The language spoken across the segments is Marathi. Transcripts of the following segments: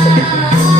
Yeah.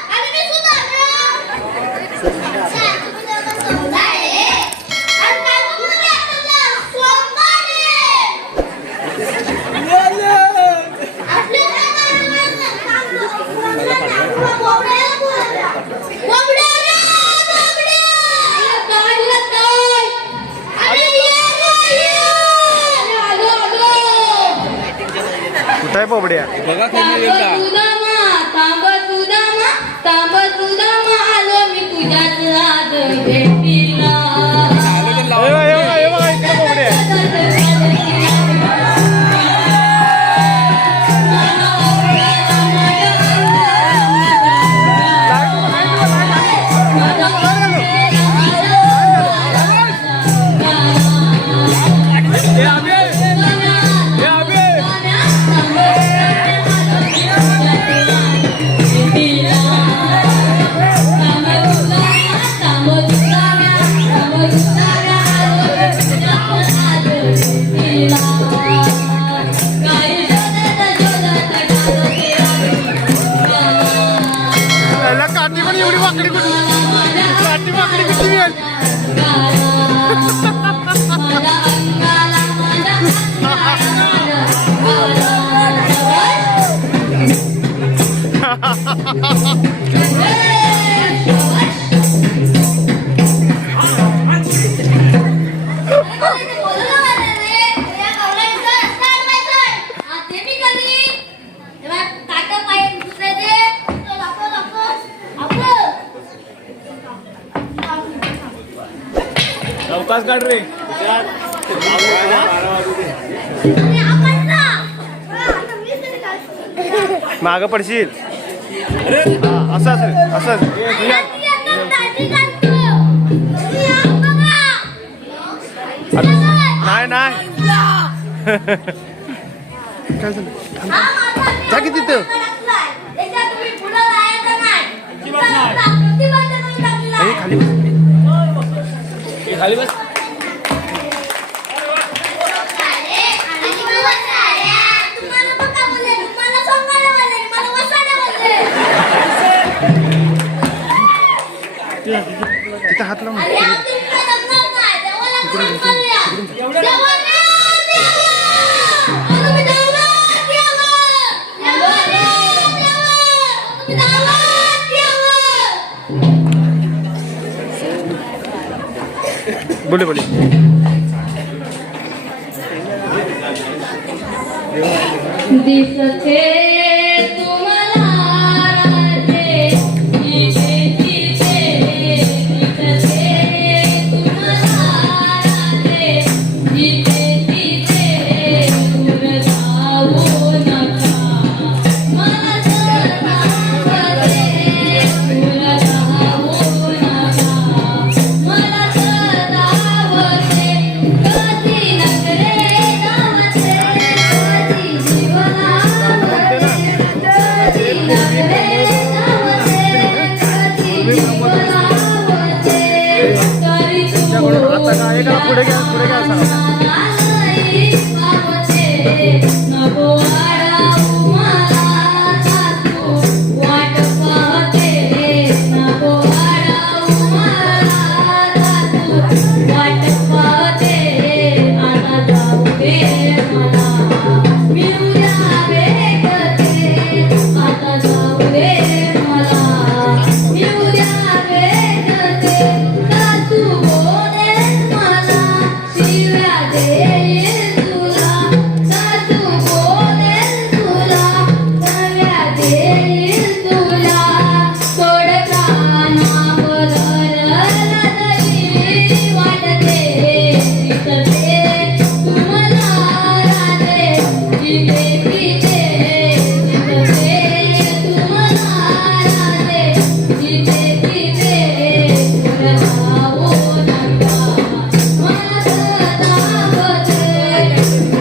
बबड्या बघा कोण का अवकाश काढ रे. माग पडशील. अरे असं असं असं नाही नाही. काय झालं तिथं. खाली बस. खाली बस. तिथं हात बोले बोले. दिसते कुठे गेला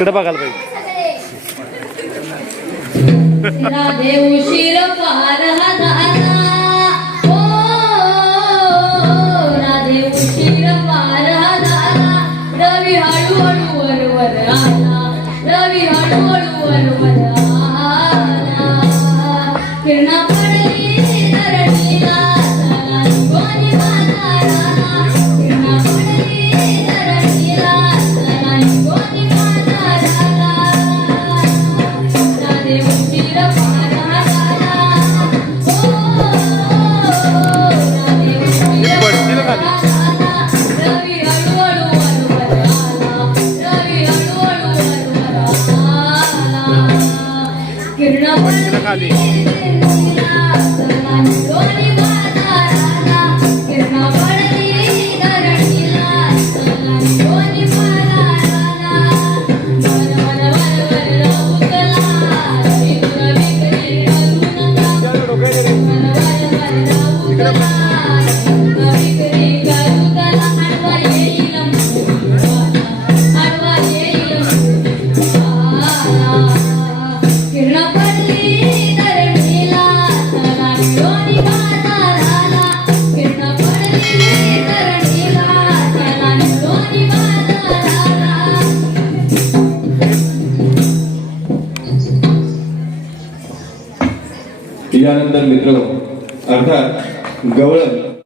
इकडे बघायला पाहिजे. देऊ शिर पार Hallelujah. त्याच्यानंतर मित्र अर्थात गवळण